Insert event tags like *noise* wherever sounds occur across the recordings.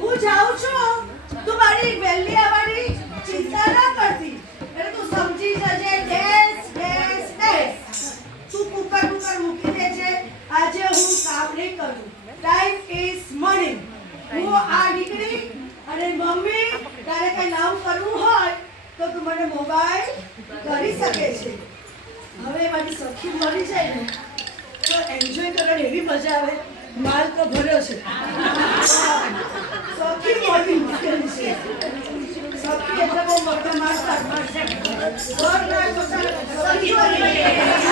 હું જાઉં છું તું મારી વહેલી આવવાની ચિંતા ના કરતી એટલે તું સમજી જજે ડેસ ડેસ ડેસ તું કુકર કુકર મૂકી દેજે આજે હું કામ નહીં કરું ટાઈમ ઇઝ મની હું આ નીકળી અને મમ્મી તારે કઈ નામ કરવું હોય તો તું મને મોબાઈલ કરી શકે છે હવે મારી સખી મરી જાય ને તો એન્જોય કરવાની એવી મજા આવે માલ તો ભર્યો છે સખી મોટી મુશ્કેલ છે સખી એટલે બહુ મોટો માસ સખી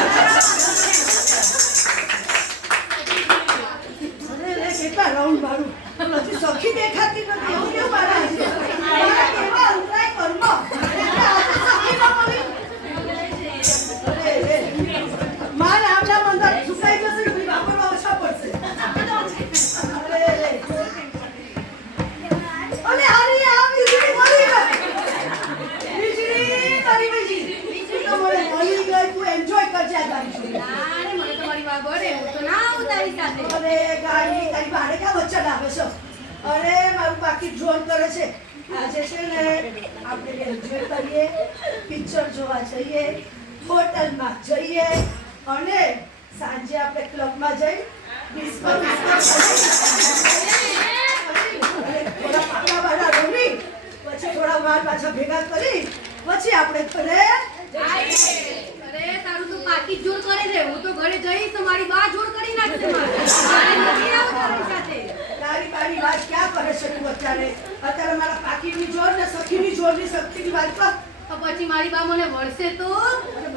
તારી ગાડી તારી ભાડે ક્યાં વચ્ચે લાવે છે અરે મારું પાકીટ ડ્રોન કરે છે આજે છે ને આપણે એન્જોય કરીએ પિક્ચર જોવા જઈએ હોટલમાં જઈએ અને સાંજે આપણે ક્લબમાં જઈ પછી થોડા વાર પાછા ભેગા કરી પછી આપણે ઘરે અરે તારું તો પાકી જોડ કરે છે હું તો ઘરે જઈશ તો મારી બા જોડ કરી નાખશે મારે તારી સાથે વાત ક્યાં કરે છે તું અત્યારે અત્યારે મારા પાકીની જોડ ને સખીની જોડની શક્તિની વાત કર તો પછી મારી બા મને વળશે તો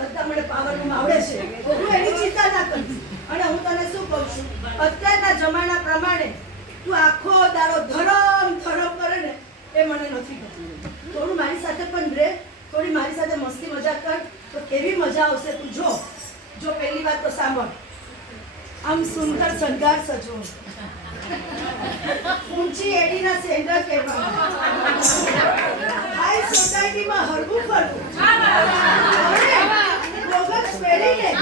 બધા મને પાવરનું આવડે છે એની ચિંતા ના હું તને શું કહું છું અત્યારના જમાના પ્રમાણે તું આખો દાડો ધરમ ધરમ કરે ને એ મને નથી ગમતું થોડું મારી સાથે પણ રે થોડી મારી સાથે મસ્તી મજાક કર તો કેવી મજા આવશે તું જો જો પહેલી વાત તો સાંભળ આમ સુંદર શણગાર સજો ઊંચી એડીના સેન્ડર પહેરવા હાઈ સોસાયટીમાં હરવું ફરવું ગોગલ્સ પહેરીને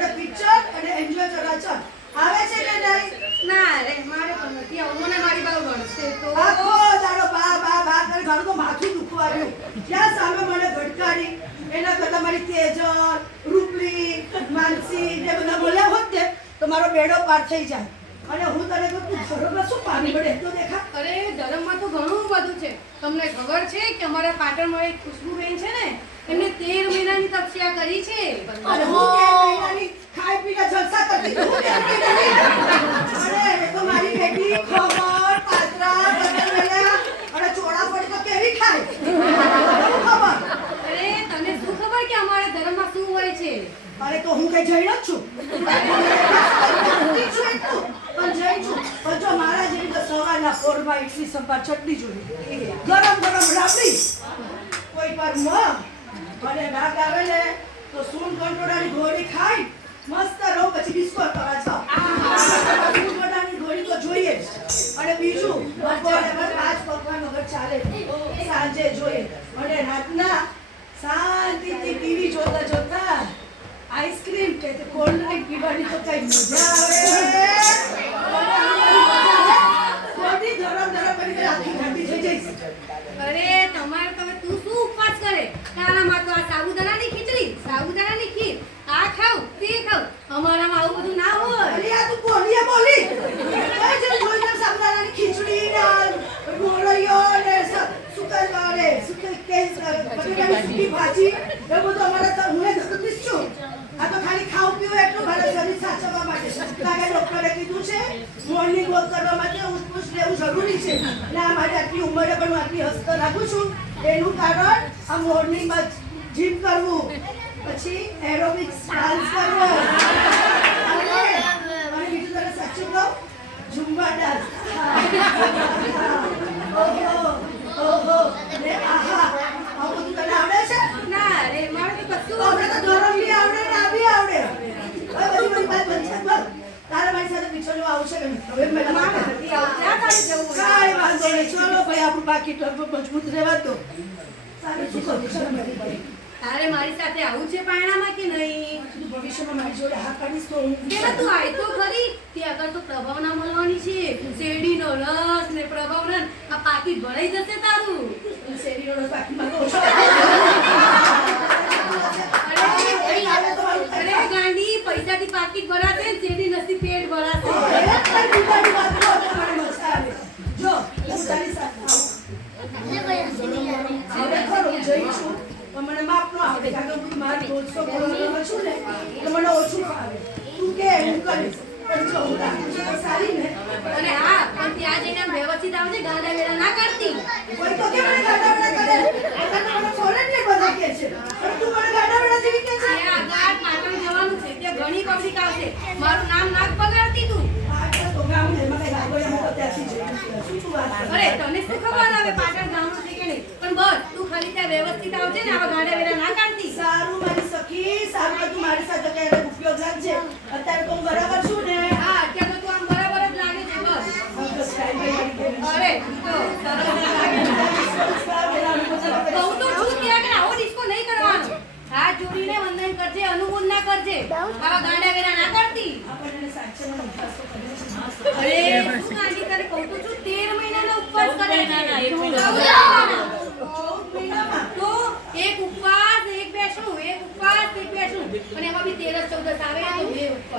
આ પિક્ચર અને એન્જોય કરવા ચાલ આવે છે કે ના મારે મને મારી બાજુ તો તારો બા બા બા તો માથું દુખવા આવ્યું ક્યાં સામે મને ભટકાડી એના કરતા મારી તેજલ બેડો પાર થઈ જાય અને હું તને કહું તું ધર્મમાં શું પાણી પડે તો દેખા અરે ધર્મમાં તો ઘણું બધું છે તમને ખબર છે કે અમારા પાટણમાં એક બેન છે ને એમને તેર મહિનાની તપસ્યા કરી છે અને હું તેર મહિનાની ખાઈ પીને જલસા કરતી હું તેર મહિનાની અરે તો મારી બેટી ખબર પાત્રા બગલમેલા અને ચોળા પડી તો કેવી ખાય ખબર અરે તને શું ખબર કે અમારા ધર્મમાં શું હોય છે અરે તો હું કઈ જઈ જ છું *laughs* ના કોળમાં ઇડલી સંભાર ચટણી જોઈએ ગરમ ગરમ રાબડી કોઈ પર મગ મને ના આવે ને તો સૂન કંટોડાની ગોળી ખાઈ મસ્ત રહો પછી બિસ્કોટ કરવા જાઓ સૂન કંટોડાની ગોળી તો જોઈએ જ અને બીજું બપોરે પર પાંચ પકવાન વગર ચાલે સાંજે જોઈએ અને રાતના શાંતિથી ટીવી જોતા જોતા આઈસ્ક્રીમ કે કોલ્ડ ડ્રિંક પીવાની તો કઈ મજા આવે કારણ કે ડોક્ટરે કીધું છે મોડની ગ્રોથ કરવા માટે ઉત્કૃષ્ટ રહેવું જરૂરી છે અને આ માટે આટલી ઉંમરે પણ હું આટલી હસ્ત રાખું છું એનું કારણ આ મોડનીમાં જીમ કરવું પછી એરોબિક્સ ડાન્સ કરવો ચાલો ભાઈ આપણું બાકી ટર્બો મજબૂત રહેવા દો તારે મારી સાથે આવું છે પાયણામાં કે નહીં ભવિષ્યમાં મારી જોડે હા કરીશ તો હું તું આય તો ખરી તે આગળ તો પ્રભાવના મળવાની છે શેરડીનો રસ ને પ્રભાવના આ પાકી ભરાઈ જશે તારું શેરડીનો રસ બાકી માં જઈશું પણ મને માપનો આપે કારણ કે મારા દોઢસો કરોડનો છું ને એટલે મને ઓછું આવે તું કે હું કરીશ અને હા ત્યાં જઈને વ્યવસ્થિત આવજે ના કરતી ઘણી પબ્લિક આવશે મારું નામ નાક બગાડતી તું અરે તને શું ખબર આવે પણ બસ કલિતા વ્યવસ્થિત આવજે ને આવા ગાડા વેરા ના કાઢતી સારું મારી સખી સારું તું મારી સાથે ક્યારે ઉપયોગ લાગજે અત્યારે તો બરાબર છું ને હા અત્યારે તો આમ બરાબર જ લાગે છે બસ અરે તો સરસ લાગે કહું તો છું ત્યાં કે આવો ડિસ્કો નહીં કરવાનો હાથ જોડીને વંદન કરજે અનુકૂળ ના કરજે આવા ગાંડા વેરા ના કરતી આપણને સાચેનો ઉપવાસ તો કરે અરે શું કાજી તારે કહું તો તેર 13 મહિનાનો ઉપવાસ કરે ના ના એ Falei, a vida inteira, o senhor já é meu, pai.